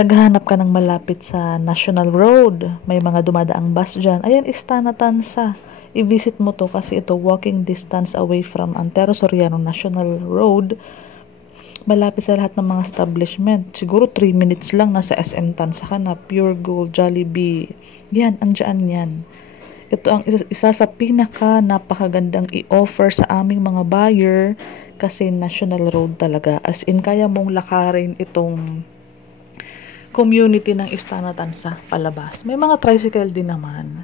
Naghahanap ka ng malapit sa National Road, may mga dumadaang bus dyan, ayan, Istana Tanza. I-visit mo to kasi ito walking distance away from Antero Soriano National Road. Malapit sa lahat ng mga establishment. Siguro 3 minutes lang nasa SM Tanza ka na, Pure Gold, Jollibee. Yan, andyan yan. Ito ang isa sa pinaka napakagandang i-offer sa aming mga buyer kasi National Road talaga. As in, kaya mong lakarin itong community ng Istana Tanza palabas. May mga tricycle din naman.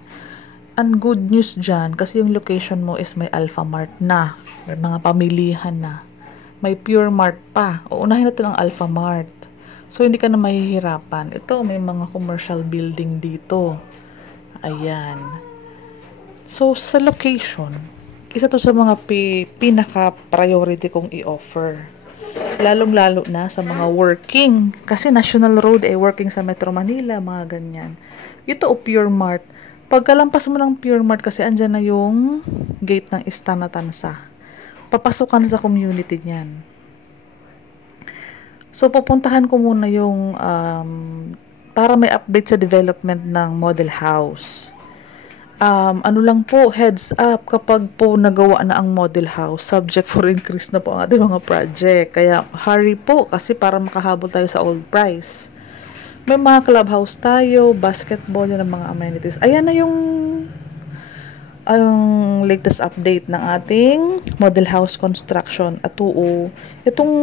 Ang good news dyan, kasi yung location mo is may Alpha Mart na. May mga pamilihan na. May Pure Mart pa. Uunahin natin ang Alpha Mart. So, hindi ka na mahihirapan. Ito, may mga commercial building dito. Ayan. So, sa location, isa to sa mga pinaka-priority kong i-offer. Lalong-lalo na sa mga working. Kasi National Road working sa Metro Manila, mga ganyan. Ito Pure Mart. Pagkalampas mo ng Pure Mart kasi andyan na yung gate ng Istana Tanza. Papasukan sa community niyan. So, pupuntahan ko muna yung para may update sa development ng model house. Ano lang po, heads up, kapag po nagawa na ang model house, subject for increase na po ang ating mga project. Kaya, hurry po kasi para makahabol tayo sa old price. May mga clubhouse tayo, basketball, yan ang mga amenities. Ayan na yung latest update ng ating model house construction at itong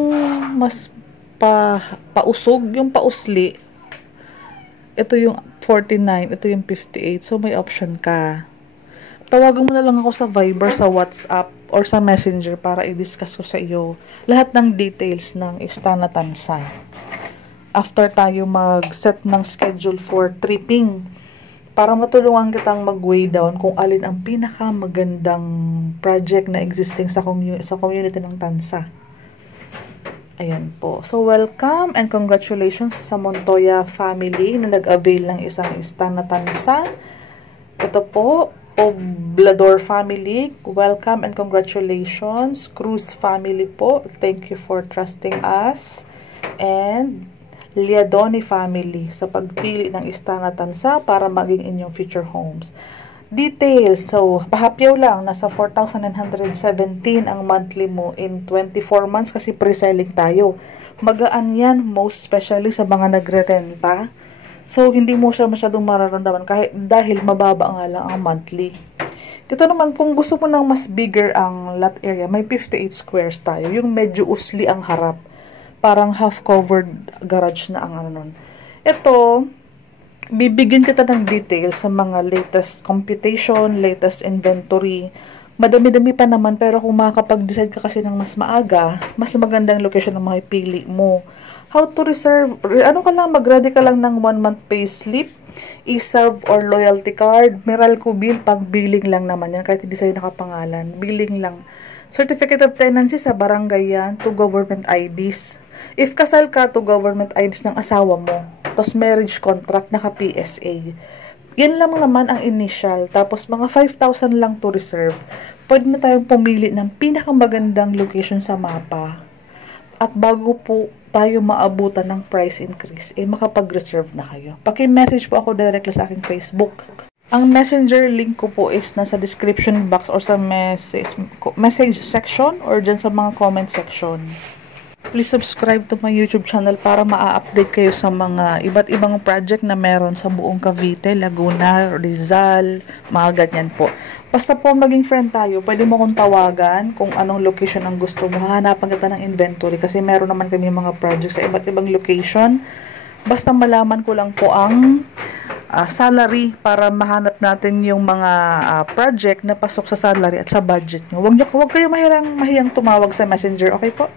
mas pausog, yung pausli, ito yung 49, ito yung 58. So, may option ka. Tawagan mo na lang ako sa Viber, sa WhatsApp, or sa Messenger para i-discuss ko sa iyo lahat ng details ng Istana Tanza. After tayo mag-set ng schedule for tripping, para matulungan kitang mag-weigh down kung alin ang pinakamagandang project na existing sa community ng Tanza. Ayan po. So, welcome and congratulations sa Montoya family na nag-avail ng isang Istana Tanza. Ito po, Poblador family, welcome and congratulations. Cruz family po, thank you for trusting us. And Liadoni family sa pagpili ng Istana Tanza para maging inyong future homes. Details, so pahapyaw lang, nasa 4,917 ang monthly mo in 24 months kasi pre-selling tayo. Magaan yan, most especially sa mga nagre-renta. So, hindi mo siya masyadong mararamdaman kahit dahil mababa nga lang ang monthly. Dito naman, kung gusto mo ng mas bigger ang lot area, may 58 squares tayo. Yung medyo usli ang harap. Parang half-covered garage na ang ano nun. Ito, bibigyan kita ng details sa mga latest computation, latest inventory. Madami-dami pa naman, pero kung makakapag-decide ka kasi ng mas maaga, mas magandang location ang makipili mo. How to reserve, mag-ready ka lang ng 1-month payslip, e-sub or loyalty card, Meralco bill, pang billing lang naman yan, kahit hindi sa'yo nakapangalan, billing lang. Certificate of tenancy sa barangay yan, to government IDs. If kasal ka, to government IDs ng asawa mo. Tapos marriage contract, naka-PSA. Yan lang naman ang initial. Tapos mga 5,000 lang to reserve. Pwede na tayong pumili ng pinakamagandang location sa mapa. At bago po tayo maabutan ng price increase, makapag-reserve na kayo. Paki-message po ako directly sa aking Facebook. Ang messenger link ko po is nasa description box or sa message section or dyan sa mga comment section. Please subscribe to my YouTube channel para ma-update kayo sa mga iba't ibang project na meron sa buong Cavite, Laguna, Rizal, mga ganyan po. Basta po maging friend tayo, pwede mo kong tawagan kung anong location ang gusto mo. Hahanapan kita ng inventory kasi meron naman kami mga projects sa iba't ibang location. Basta malaman ko lang po ang salary para mahanap natin yung mga project na pasok sa salary at sa budget nyo. Huwag kayo mahiyang tumawag sa messenger, okay po?